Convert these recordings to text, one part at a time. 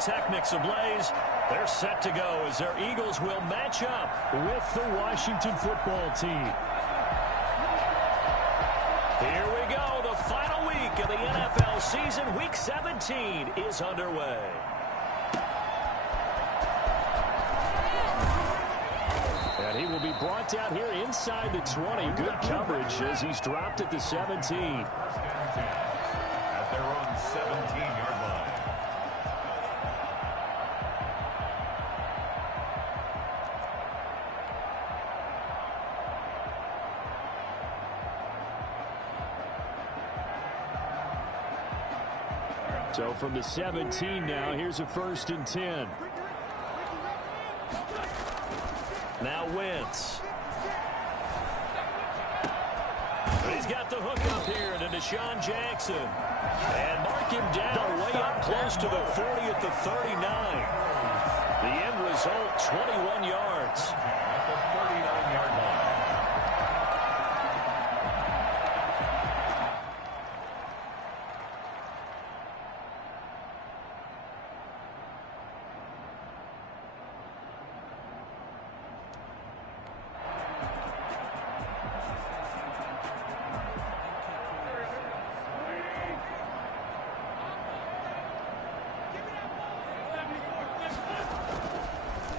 pyrotechnics ablaze. They're set to go as their Eagles will match up with the Washington football team. Here we go. The final week of the NFL season. Week 17 is underway. And he will be brought down here inside the 20. Good coverage as he's dropped at the 17. At their own 17-yard line. So from the 17 now, here's a 1st and 10. Now Wentz. He's got the hook up here to Deshaun Jackson. And mark him down way up close to the 40 at the 39. The end result, 21 yards. At the 39-yard line.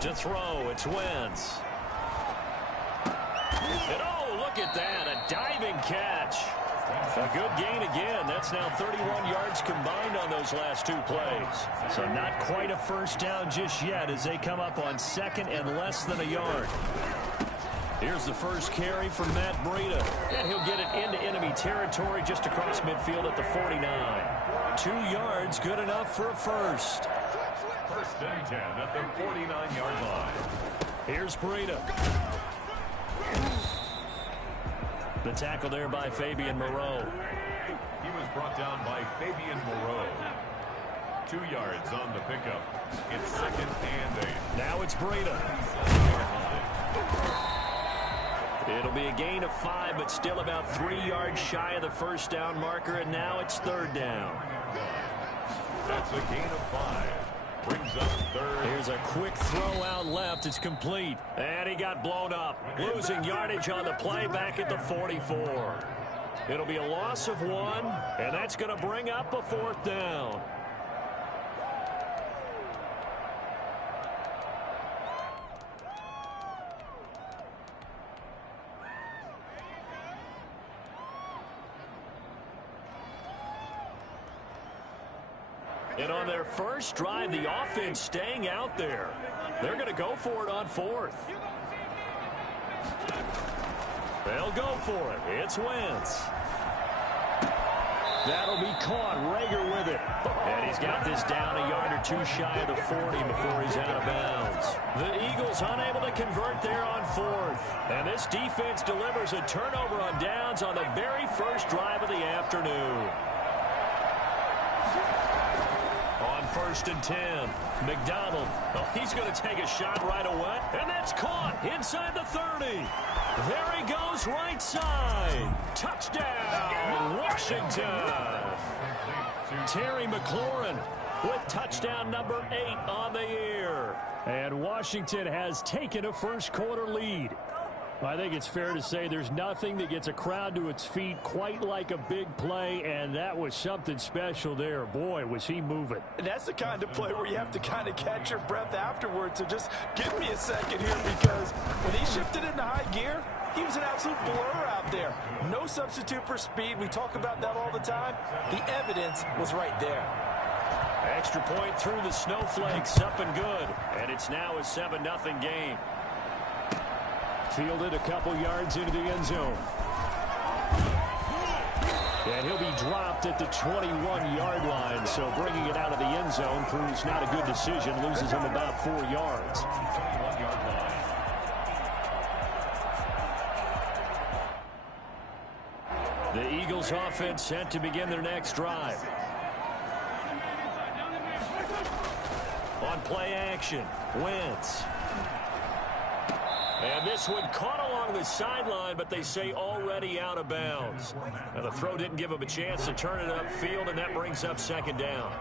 To throw, it's Wentz. And oh, look at that, a diving catch. A good gain again. That's now 31 yards combined on those last 2 plays. So not quite a first down just yet as they come up on 2nd and less than a yard. Here's the first carry from Matt Breida. And he'll get it into enemy territory just across midfield at the 49. 2 yards, good enough for a first. 1st and 10 at the 49-yard line. Here's Breida. The tackle there by Fabian Moreau. He was brought down by Fabian Moreau. 2 yards on the pickup. It's 2nd and 8. Now it's Breida. It'll be a gain of 5, but still about 3 yards shy of the first down marker, and now it's 3rd down. That's a gain of 5. Brings up 3rd. Here's a quick throw out left. It's complete. And he got blown up. Losing yardage on the play back at the 44. It'll be a loss of 1, and that's going to bring up a 4th down. And on their first drive, the offense staying out there. They're going to go for it on 4th. They'll go for it. It's Wentz. That'll be caught. Rager with it. And he's got this down a yard or 2 shy of the 40 before he's out of bounds. The Eagles unable to convert there on 4th. And this defense delivers a turnover on downs on the very first drive of the afternoon. On 1st and 10, McDonald. Oh, he's going to take a shot right away. And that's caught inside the 30. There he goes right side. Touchdown, Washington. Terry McLaurin with touchdown number 8 on the year. And Washington has taken a first quarter lead. I think it's fair to say there's nothing that gets a crowd to its feet quite like a big play, and that was something special there. Boy, was he moving. And that's the kind of play where you have to kind of catch your breath afterwards. So just give me a second here, because when he shifted into high gear, he was an absolute blur out there. No substitute for speed. We talk about that all the time. The evidence was right there. Extra point through the snowflakes, up and good. And it's now a 7-0 game. Fielded a couple yards into the end zone. And he'll be dropped at the 21-yard line. So bringing it out of the end zone proves not a good decision. Loses him about 4 yards. The Eagles offense set to begin their next drive. On play action, Wentz. And this one caught along the sideline, but they say already out of bounds. Now the throw didn't give him a chance to turn it upfield, and that brings up 2nd down.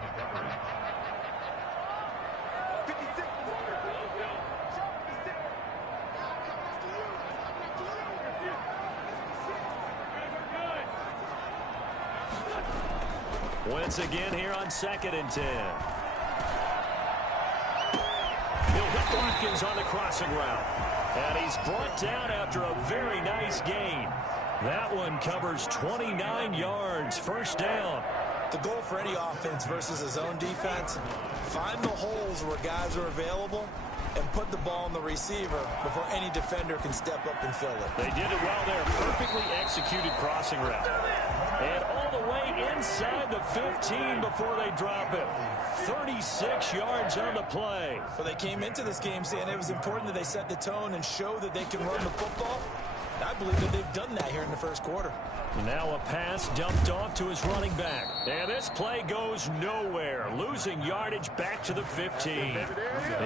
Wentz again here on 2nd and 10. He'll hit Watkins on the crossing route. And he's brought down after a very nice gain. That one covers 29 yards. First down. The goal for any offense versus his own defense, find the holes where guys are available and put the ball in the receiver before any defender can step up and fill it. They did it well there. Perfectly executed crossing route. And all the way inside the 15 before they drop it. 36 yards on the play. Well, they came into this game saying it was important that they set the tone and show that they can run the football. And I believe that they've done that here in the first quarter. Now a pass dumped off to his running back. And this play goes nowhere. Losing yardage back to the 15.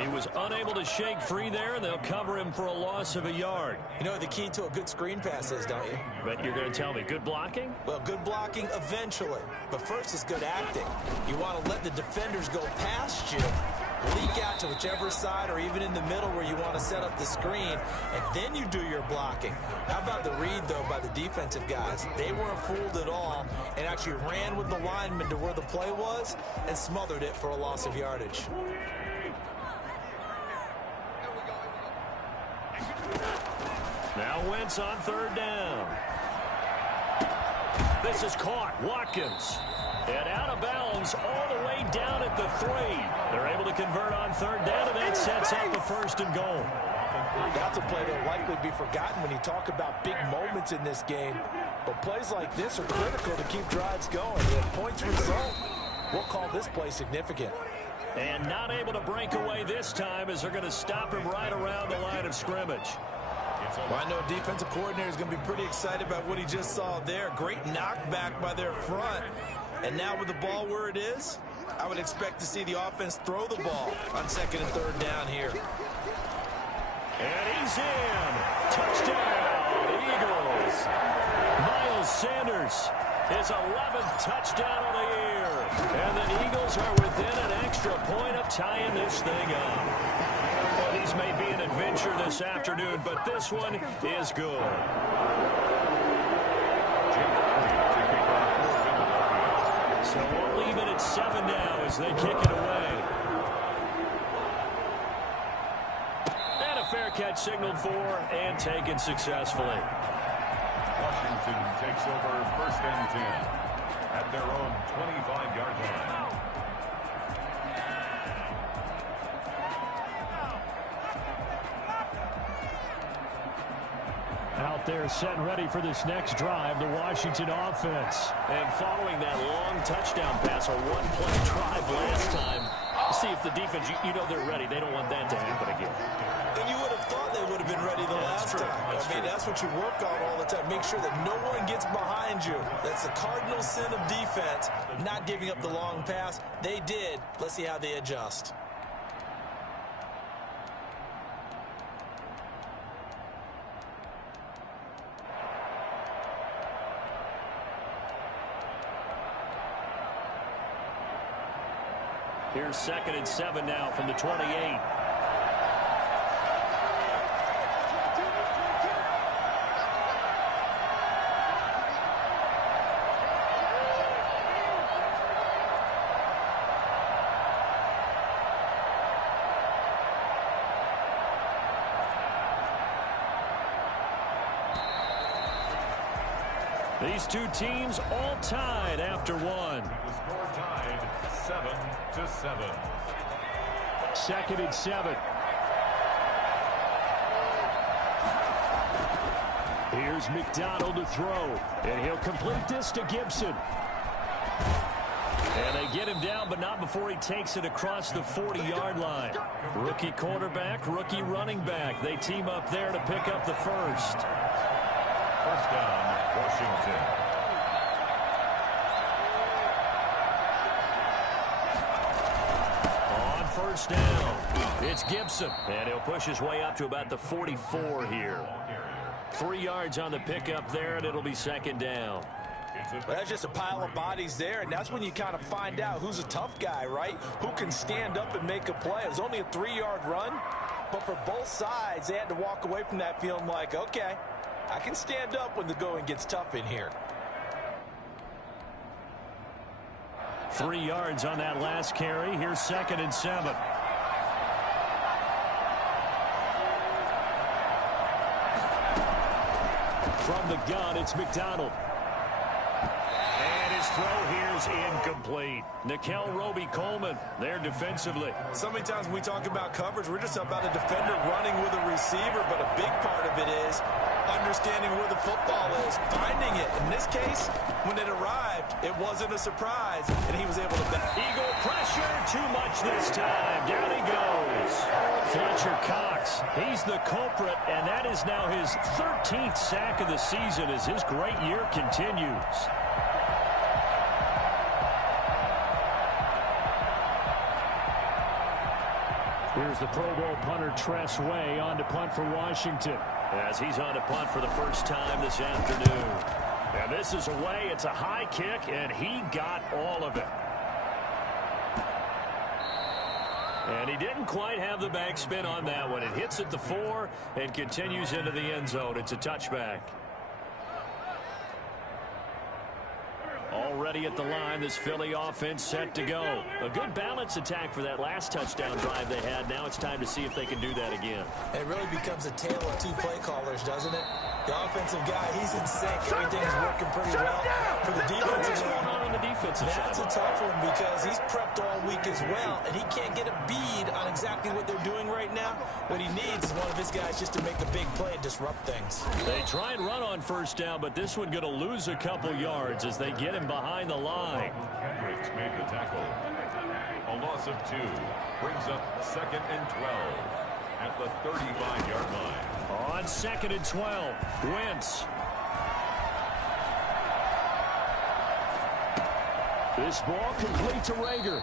He was unable to shake free there, and they'll cover him for a loss of a yard. You know what the key to a good screen pass is, don't you? But you're going to tell me, good blocking? Well, good blocking eventually. But first is good acting. You want to let the defenders go past you, leak out to whichever side or even in the middle where you want to set up the screen, and then you do your blocking. How about the read, though, by the defensive guys? They weren't fooled at all and actually ran with the lineman to where the play was and smothered it for a loss of yardage. Now Wentz on 3rd down. This is caught. Watkins. And out of bounds all the way down at the 3. They're able to convert on 3rd down, and that sets up a 1st and goal. That's a play that will likely be forgotten when you talk about big moments in this game. But plays like this are critical to keep drives going. If points result, we'll call this play significant. And not able to break away this time as they're going to stop him right around the line of scrimmage. Well, I know a defensive coordinator is going to be pretty excited about what he just saw there. Great knockback by their front. And now with the ball where it is, I would expect to see the offense throw the ball on 2nd and 3rd down here. And he's in. Touchdown, Eagles. Miles Sanders, his 11th touchdown of the year. And the Eagles are within an extra point of tying this thing up. Well, these may be an adventure this afternoon, but this one is good. So we'll leave it at 7 now as they kick it away. And a fair catch signaled for and taken successfully. Washington takes over 1st and 10 at their own 25-yard line. Out there set and ready for this next drive, the Washington offense. And following that long touchdown pass, a one-play drive last time, see if the defense, you know they're ready. They don't want that to happen again. And you would have thought they would have been ready the last time. I mean, that's what you work on all the time. Make sure that no one gets behind you. That's the cardinal sin of defense, not giving up the long pass. They did. Let's see how they adjust. Here's 2nd and 7 now from the 28. These two teams all tied after one. The score tied 7-7. 2nd and 7. Here's McDonald to throw, and he'll complete this to Gibson. And they get him down, but not before he takes it across the 40-yard line. Rookie quarterback, rookie running back. They team up there to pick up the 1st. 1st down, Washington. On 1st down, it's Gibson. And he'll push his way up to about the 44 here. 3 yards on the pickup there, and it'll be 2nd down. But that's just a pile of bodies there, and that's when you kind of find out who's a tough guy, right? Who can stand up and make a play. It was only a 3-yard run, but for both sides, they had to walk away from that feeling like, okay, I can stand up when the going gets tough in here. 3 yards on that last carry. Here's 2nd and 7. From the gun, it's McDonald. And his throw here's incomplete. Nickel Roby-Coleman there defensively. So many times when we talk about coverage, we're just about a defender running with a receiver, but a big part of it is understanding where the football is, finding it. In this case, when it arrived, it wasn't a surprise, and he was able to... Eagle pressure, too much this time. Down he goes. Fletcher Cox, he's the culprit, and that is now his 13th sack of the season as his great year continues. Here's the Pro Bowl punter Tress Way on to punt for Washington. As he's on to punt for the first time this afternoon. And this is away. It's a high kick, and he got all of it. And he didn't quite have the backspin on that one. It hits at the 4 and continues into the end zone. It's a touchback. Already at the line, this Philly offense set to go. A good balance attack for that last touchdown drive they had. Now it's time to see if they can do that again. It really becomes a tale of two play callers, doesn't it? The offensive guy, he's in sync. Everything's working pretty well. For the defensive side, on the defensive side. That's a tough one because he's prepped all week as well, and he can't get a bead on exactly what they're doing right now. What he needs is one of his guys just to make a big play and disrupt things. They try and run on first down, but this one going to lose a couple yards as they get him behind the line. Hendricks made the tackle. A loss of 2 brings up 2nd and 12 at the 35-yard line. On 2nd and 12, Wentz. This ball complete to Rager.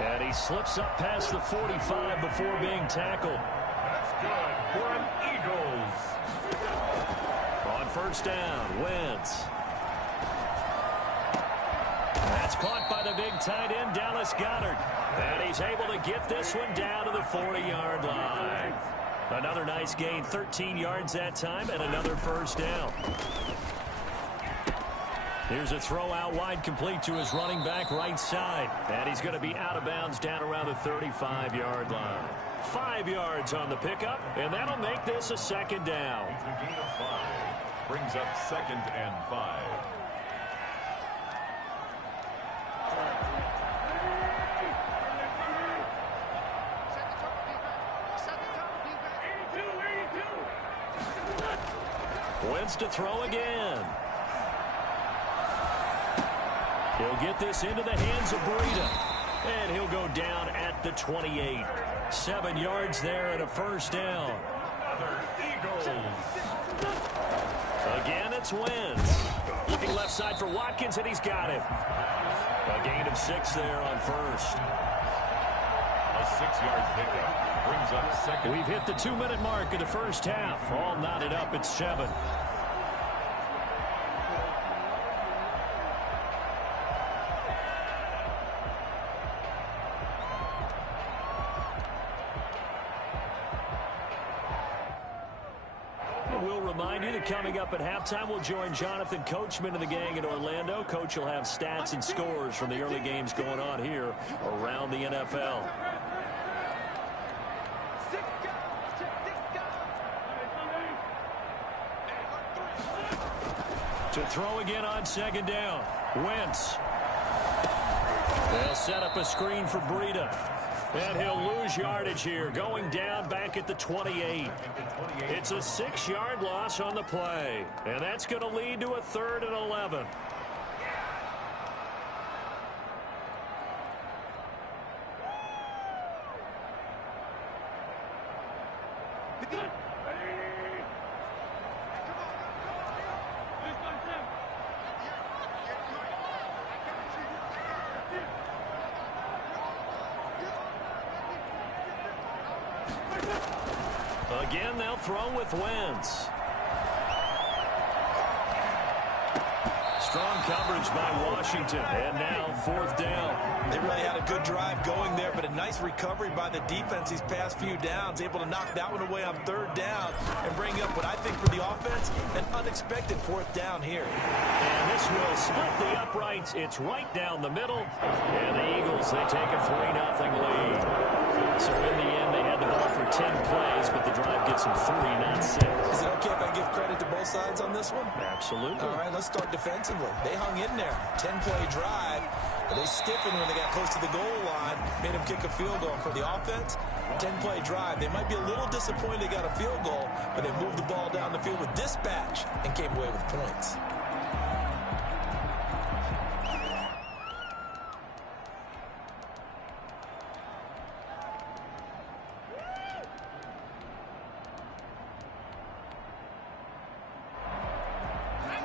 And he slips up past the 45 before being tackled. That's good for an Eagles. On first down, Wentz. That's caught by the big tight end, Dallas Goedert. And he's able to get this one down to the 40-yard line. Another nice gain, 13 yards that time, and another first down. Here's a throw out wide, complete to his running back right side. And he's going to be out of bounds down around the 35-yard line. 5 yards on the pickup, and that'll make this a 2nd down. A gain of 5 brings up 2nd and 5. Wentz to throw again. He'll get this into the hands of Breida. And he'll go down at the 28. 7 yards there and a first down. Another Eagles. Again, it's Wentz. Looking left side for Watkins, and he's got him. A gain of 6 there on first. A 6-yard pickup brings up 2nd. We've hit the 2-minute mark of the first half. All knotted up at 7. We'll remind you that coming up at halftime, we'll join Jonathan Coachman and the gang in Orlando. Coach will have stats and scores from the early games going on here around the NFL. To throw again on 2nd down. Wentz. They'll set up a screen for Breida. And he'll lose yardage here, going down back at the 28. It's a 6-yard loss on the play. And that's going to lead to a 3rd and 11. Again, they'll throw with Wentz. Strong coverage by Washington. And now 4th down. They really had a good drive going there, but a nice recovery by the defense these past few downs, able to knock that one away on 3rd down and bring up what I think for the offense, an unexpected 4th down here. And this will split the uprights. It's right down the middle. And the Eagles, they take a 3-0 lead. So in the end, they had the ball for 10 plays, but the drive gets them 3, not 6. Is it okay if I give credit to both sides on this one? Absolutely. All right, let's start defensively. They hung in there. 10-play drive. But they stiffened when they got close to the goal line, made them kick a field goal. For the offense, 10-play drive. They might be a little disappointed they got a field goal, but they moved the ball down the field with dispatch and came away with points.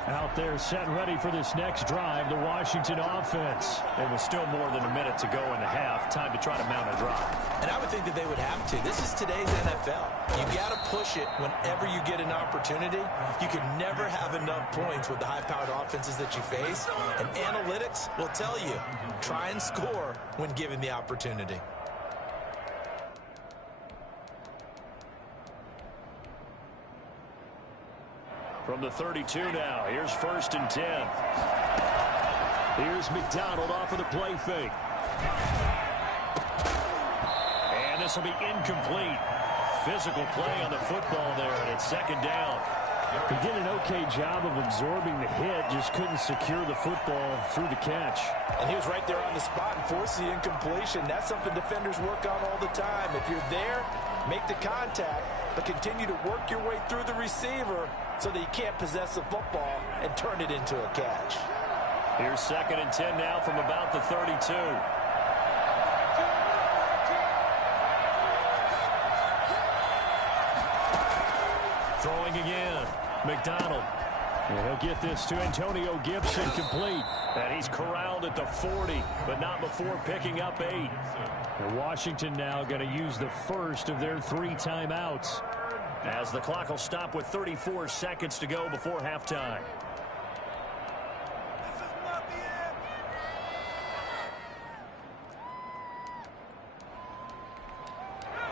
Out there set ready for this next drive, the Washington offense. It was still more than a minute to go in the half. Time to try to mount a drive. And I would think that they would have to. This is today's NFL. You got to push it whenever you get an opportunity. You can never have enough points with the high-powered offenses that you face. And analytics will tell you, try and score when given the opportunity. From the 32 now, here's 1st and 10. Here's McDonald off of the play fake. And this will be incomplete. Physical play on the football there, and it's 2nd down. He did an okay job of absorbing the hit, just couldn't secure the football through the catch. And he was right there on the spot and forced the incompletion. That's something defenders work on all the time. If you're there, make the contact, but continue to work your way through the receiver so that you can't possess the football and turn it into a catch. Here's 2nd and 10 now from about the 32. Throwing again. McDonald. And he'll get this to Antonio Gibson, complete. And he's corralled at the 40, but not before picking up 8. And Washington now going to use the first of their 3 timeouts, as the clock will stop with 34 seconds to go before halftime.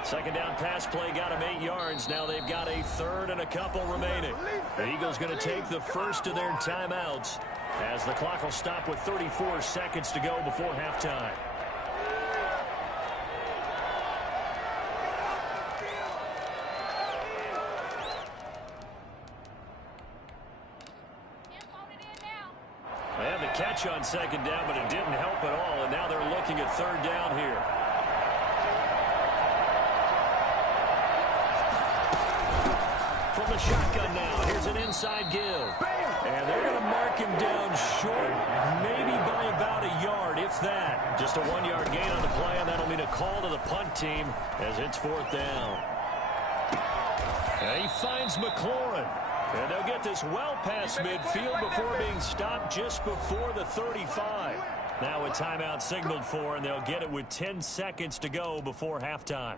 Second down pass play got him 8 yards. Now they've got a 3rd and a couple remaining. The Eagles going to take the first of their timeouts, as the clock will stop with 34 seconds to go before halftime. They had the catch on 2nd down, but it didn't help at all, and now they're looking at 3rd down here. From the shotgun now, here's an inside give. And they're going to mark him down short, maybe by about a yard, if that. Just a 1-yard gain on the play, and that'll mean a call to the punt team as it's 4th down. And he finds McLaurin. And they'll get this well past midfield before being stopped just before the 35. Now a timeout signaled for, and they'll get it with 10 seconds to go before halftime.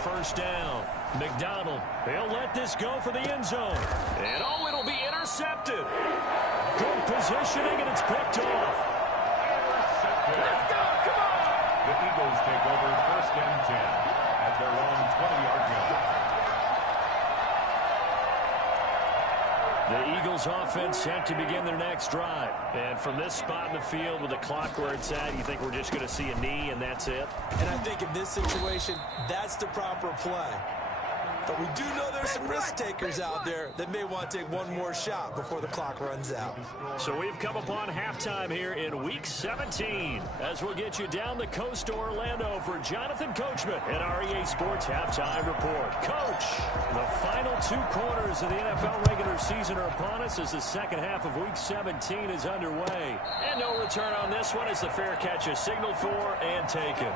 First down. McDonald, he'll let this go for the end zone. And oh, it'll be intercepted. Good positioning, and it's picked off. Let's go, come on! The Eagles take over 1st and 10 at their own 20-yard line. The Eagles offense set to begin their next drive. And from this spot in the field with the clock where it's at, you think we're just going to see a knee and that's it? And I think in this situation, that's the proper play. But we do know there's some risk takers out there that may want to take one more shot before the clock runs out. So we've come upon halftime here in Week 17 as we'll get you down the coast to Orlando for Jonathan Coachman and our EA Sports Halftime Report. Coach, the final Two quarters of the NFL regular season are upon us as the second half of Week 17 is underway. And no return on this one as the fair catch is signaled for and taken.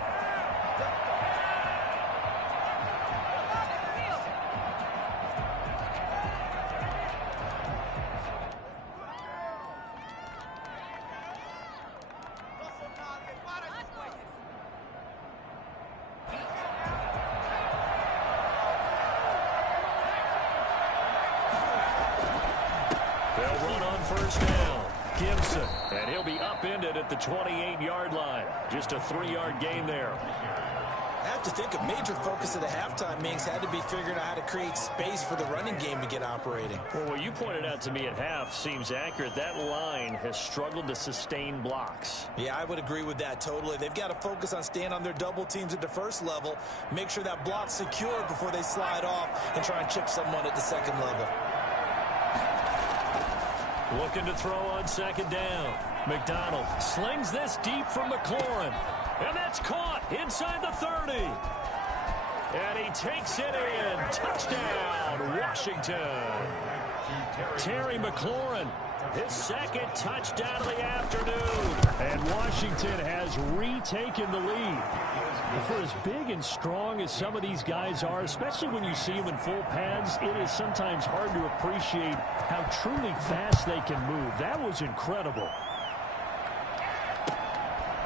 They'll run on first down. Gibson, and he'll be upended at the 28-yard line. Just a 3-yard gain there. I have to think a major focus of the halftime meetings had to be figuring out how to create space for the running game to get operating. Well, what you pointed out to me at half seems accurate. That line has struggled to sustain blocks. Yeah, I would agree with that totally. They've got to focus on staying on their double teams at the first level, make sure that block's secure before they slide off and try and chip someone at the second level. Looking to throw on second down. McDonald slings this deep from McLaurin. And that's caught inside the 30. And he takes it in. Touchdown, Washington. Terry McLaurin, his second touchdown of the afternoon. And Washington has retaken the lead. For as big and strong as some of these guys are, especially when you see them in full pads, it is sometimes hard to appreciate how truly fast they can move. That was incredible.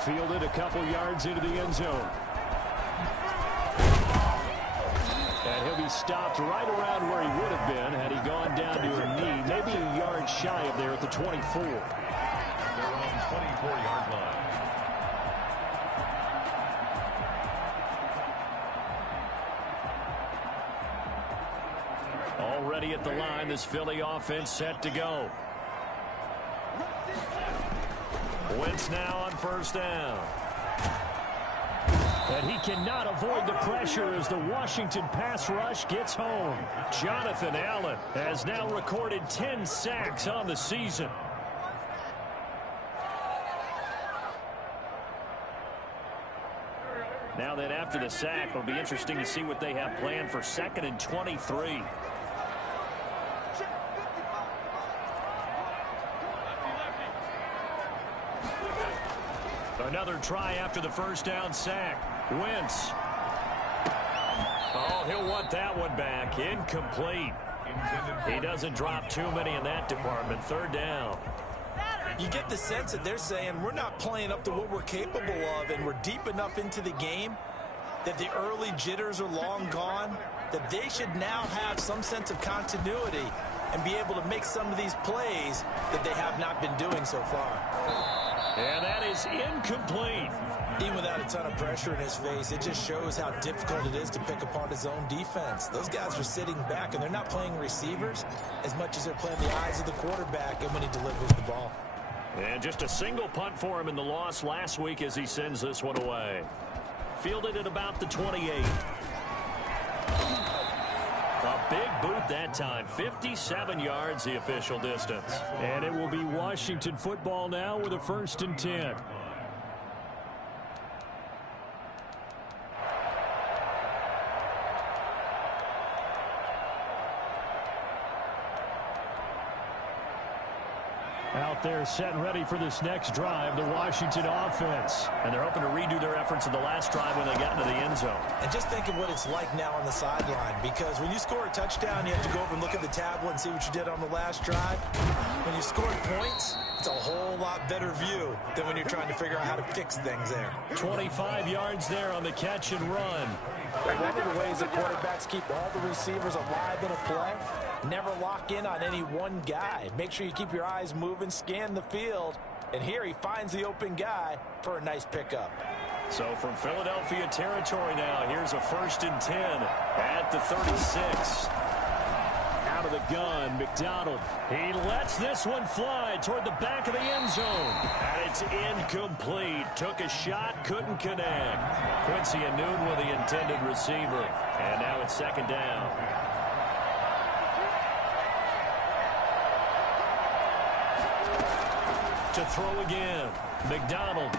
Fielded a couple yards into the end zone. And he'll be stopped right around where he would have been had he gone down to a knee, maybe a yard shy of there at the 24. They're on 24-yard line. Already at the line, this Philly offense set to go. Wentz now on first down. And he cannot avoid the pressure as the Washington pass rush gets home. Jonathan Allen has now recorded 10 sacks on the season. Now then, after the sack, it'll be interesting to see what they have planned for 2nd and 23. Another try after the first down sack. Wentz. Oh, he'll want that one back. Incomplete. He doesn't drop too many in that department. 3rd down. You get the sense that they're saying we're not playing up to what we're capable of, and we're deep enough into the game that the early jitters are long gone, that they should now have some sense of continuity and be able to make some of these plays that they have not been doing so far. And that is incomplete. Even without a ton of pressure in his face, it just shows how difficult it is to pick apart his own defense. Those guys are sitting back, and they're not playing receivers as much as they're playing the eyes of the quarterback and when he delivers the ball. And just a single punt for him in the loss last week as he sends this one away. Fielded at about the 28. A big boot that time. 57 yards the official distance. And it will be Washington football now with a 1st and 10. Out there set and ready for this next drive, the Washington offense. And they're hoping to redo their efforts in the last drive when they got into the end zone. And just think of what it's like now on the sideline, because when you score a touchdown, you have to go over and look at the tablet and see what you did on the last drive. When you score points, it's a whole lot better view than when you're trying to figure out how to fix things there. 25 yards there on the catch and run. One of the ways that quarterbacks keep all the receivers alive in a play, never lock in on any one guy. Make sure you keep your eyes moving, scan the field, and here he finds the open guy for a nice pickup. So from Philadelphia territory now, here's a 1st and 10 at the 36. Out of the gun, McDonald. He lets this one fly toward the back of the end zone. And it's incomplete. Took a shot, couldn't connect. Quincy Enunwa with the intended receiver. And now it's 2nd down. To throw again. McDonald.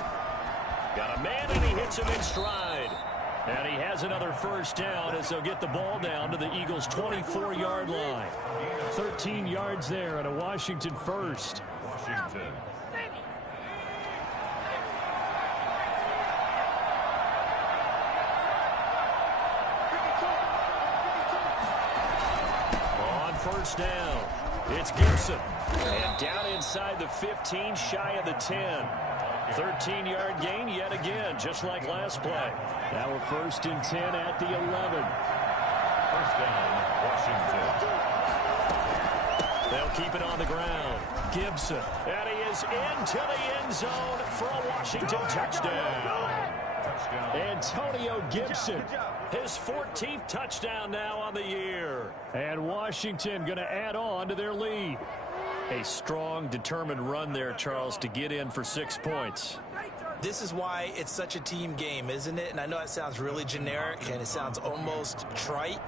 Got a man and he hits him in stride. And he has another first down as they'll get the ball down to the Eagles' 24-yard line. 13 yards there and a Washington first. Washington. On first down, it's Gibson. And down inside the 15, shy of the 10. 13-yard gain yet again, just like last play. Now we're first and 10 at the 11. First down, Washington. They'll keep it on the ground. Gibson, and he is into the end zone for a Washington touchdown. Antonio Gibson, his 14th touchdown now on the year. And Washington going to add on to their lead. A strong, determined run there, Charles, to get in for 6 points. This is why it's such a team game, isn't it? And I know it sounds really generic and it sounds almost trite,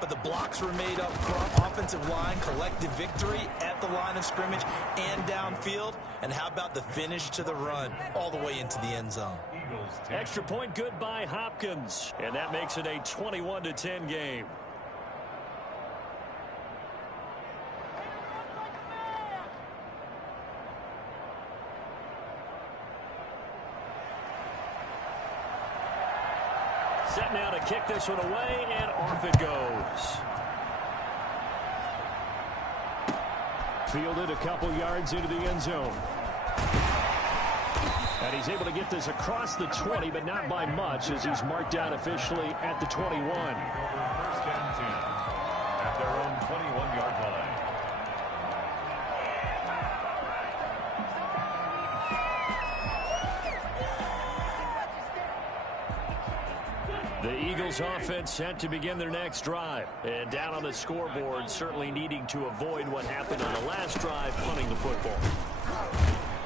but the blocks were made up front, offensive line, collective victory at the line of scrimmage and downfield. And how about the finish to the run all the way into the end zone? Extra point good by Hopkins, and that makes it a 21-10 game. Set now to kick this one away, and off it goes. Fielded a couple yards into the end zone. And he's able to get this across the 20, but not by much, as he's marked down officially at the 21. First and 10 at their own 21-yard line. The Eagles offense set to begin their next drive. And down on the scoreboard, certainly needing to avoid what happened on the last drive, punting the football.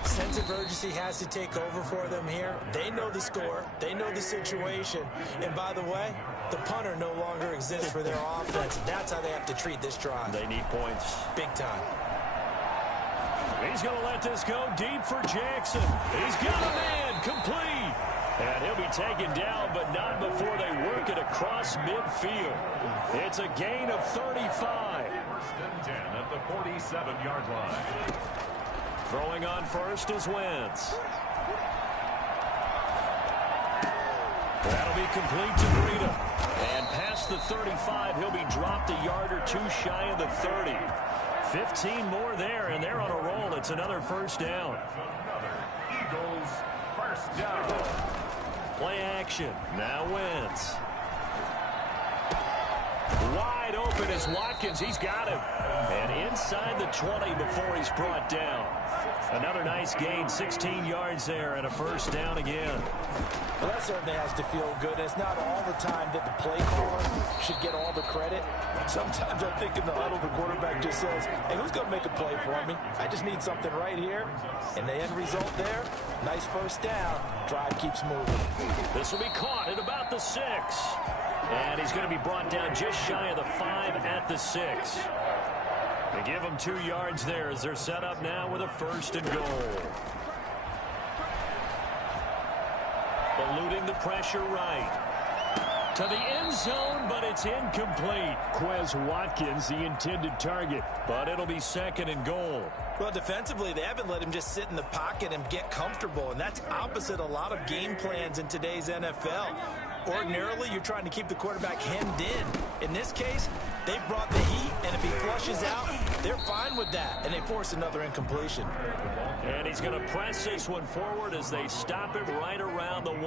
Sense of urgency has to take over for them here. They know the score. They know the situation. And by the way, the punter no longer exists for their offense. That's how they have to treat this drive. They need points. Big time. He's going to let this go deep for Jackson. He's got a man complete. And he'll be taken down, but not before they work it across midfield. It's a gain of 35. First and 10 at the 47-yard line. Throwing on first is Wentz. That'll be complete to Breida. And past the 35, he'll be dropped a yard or two shy of the 30. 15 more there, and they're on a roll. It's another first down. Another Eagles first down. Play action. Now Wentz. Wide open is Watkins. He's got him. And inside the 20 before he's brought down. Another nice gain, 16 yards there, and a first down again. Well, that certainly has to feel good. It's not all the time that the play caller should get all the credit. Sometimes I think in the huddle, the quarterback just says, hey, who's going to make a play for me? I just need something right here. And the end result there, nice first down. Drive keeps moving. This will be caught at about the 6. And he's going to be brought down just shy of the 5 at the 6. They give him 2 yards there as they're set up now with a first and goal. Eluding the pressure right. To the end zone, but it's incomplete. Quez Watkins, the intended target, but it'll be second and goal. Well, defensively, they haven't let him just sit in the pocket and get comfortable, and that's opposite a lot of game plans in today's NFL. Ordinarily, you're trying to keep the quarterback hemmed in. In this case, they brought the heat, and if he flushes out, they're fine with that, and they force another incompletion. And he's going to press this one forward as they stop him right around the 1.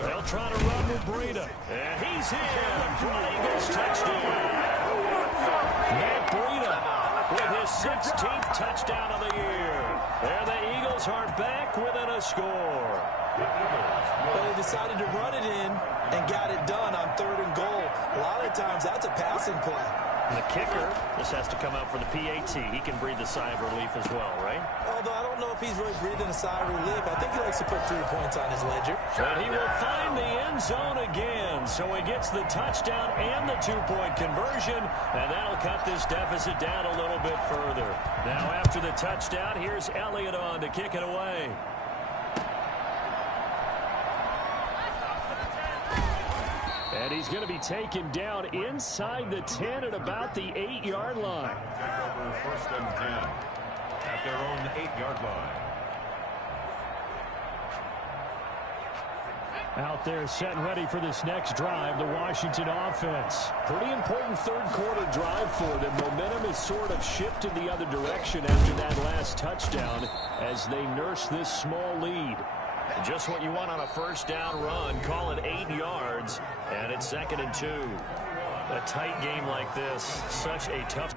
They'll try to run with Breida, and he's in for an Eagles touchdown. Matt Breida with his 16th touchdown of the year. And the Eagles are back within a score. But they decided to run it in and got it done on 3rd and goal. A lot of times that's a passing play. And the kicker, this has to come out for the PAT. He can breathe a sigh of relief as well, right? Although I don't know if he's really breathing a sigh of relief. I think he likes to put 3 points on his ledger. But he will find the end zone again. So he gets the touchdown and the 2-point conversion. And that'll cut this deficit down a little bit further. Now after the touchdown, here's Elliott on to kick it away. And he's going to be taken down inside the 10 at about the 8-yard line. Take over 1st and 10 at their own 8-yard line. Out there set and ready for this next drive, the Washington offense. Pretty important third-quarter drive for them. Momentum has sort of shifted the other direction after that last touchdown as they nurse this small lead. Just what you want on a first down run. Call it 8 yards, and it's 2nd and 2. A tight game like this, such a tough...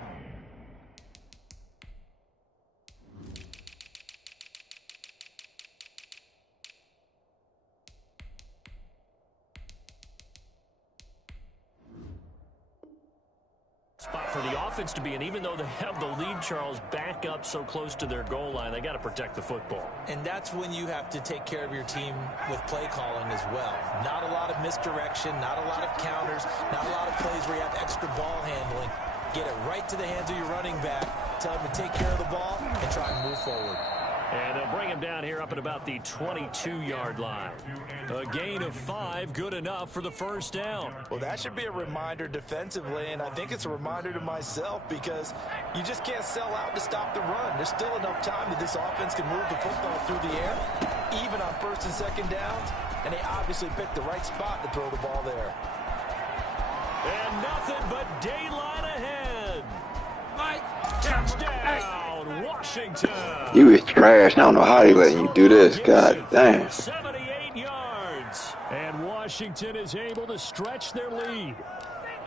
spot for the offense to be in. Even though they have the lead, Charles, back up so close to their goal line, they got to protect the football. And that's when you have to take care of your team with play calling as well. Not a lot of misdirection, not a lot of counters, not a lot of plays where you have extra ball handling. Get it right to the hands of your running back, tell him to take care of the ball, and try and move forward. And they'll bring him down here up at about the 22-yard line. A gain of 5, good enough for the first down. Well, that should be a reminder defensively, and I think it's a reminder to myself because you just can't sell out to stop the run. There's still enough time that this offense can move the football through the air, even on 1st and 2nd downs, and they obviously picked the right spot to throw the ball there. And nothing but daylight ahead. Touchdown! Washington. You is trash. I don't know how they letting you do this. God damn. 78 yards. And Washington is able to stretch their lead.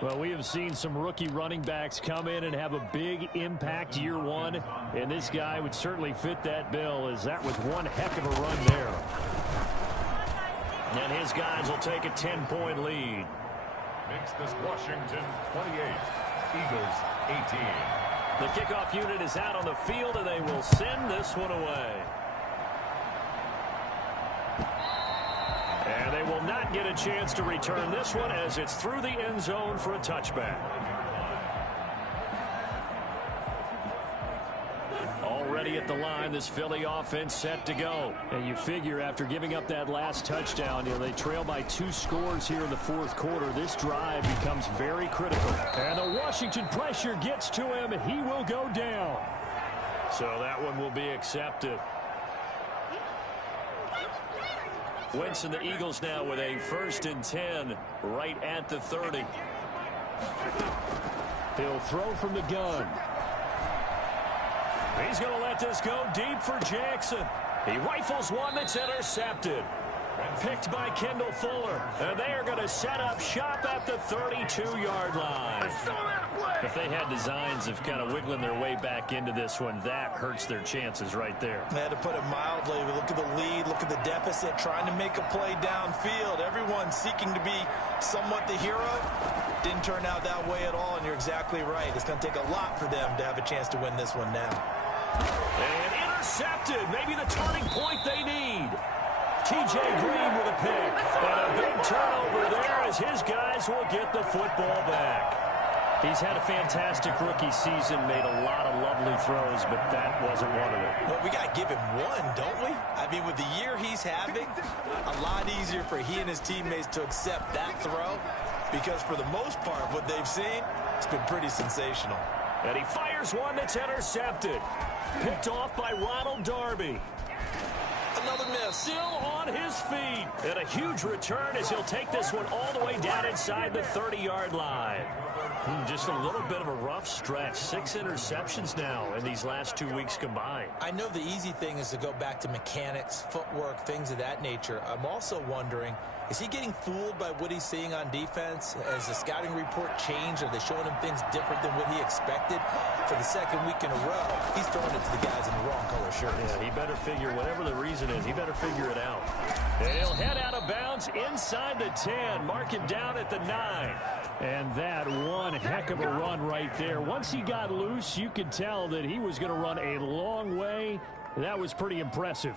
Well, we have seen some rookie running backs come in and have a big impact year one. And this guy would certainly fit that bill, as that was one heck of a run there. And his guys will take a 10-point lead. Makes this Washington 28, Eagles 18. The kickoff unit is out on the field, and they will send this one away. And they will not get a chance to return this one as it's through the end zone for a touchback. Already at the line, this Philly offense set to go. And you figure after giving up that last touchdown, they trail by 2 scores here in the 4th quarter. This drive becomes very critical. And the Washington pressure gets to him. He will go down. So that one will be accepted. Wentz and the Eagles now with a 1st and 10 right at the 30. He'll throw from the gun. He's going to let this go deep for Jackson. He rifles one that's intercepted. Picked by Kendall Fuller. And they are going to set up shop at the 32-yard line. If they had designs of kind of wiggling their way back into this one, that hurts their chances right there. They had to put it mildly. Look at the lead, look at the deficit, trying to make a play downfield. Everyone seeking to be somewhat the hero. Didn't turn out that way at all, and you're exactly right. It's going to take a lot for them to have a chance to win this one now. And intercepted. Maybe the turning point they need. T.J. Green with a pick. And a big turnover there as his guys will get the football back. He's had a fantastic rookie season, made a lot of lovely throws, but that wasn't one of them. Well, we got to give him one, don't we? I mean, with the year he's having, a lot easier for he and his teammates to accept that throw because for the most part, what they've seen, it's been pretty sensational. And he fires one that's intercepted. Picked off by Ronald Darby. Another miss. Still on his feet. And a huge return as he'll take this one all the way down inside the 30-yard line. Just a little bit of a rough stretch. 6 interceptions now in these last 2 weeks combined. I know the easy thing is to go back to mechanics, footwork, things of that nature. I'm also wondering, is he getting fooled by what he's seeing on defense? Has the scouting report changed? Are they showing him things different than what he expected? For the 2nd week in a row, he's throwing it to the guys in the wrong color shirts. Yeah, he better figure, whatever the reason is, he better figure it out. And he'll head out of bounds inside the 10, mark him down at the 9. And that one heck of a run right there. Once he got loose, you could tell that he was going to run a long way. That was pretty impressive.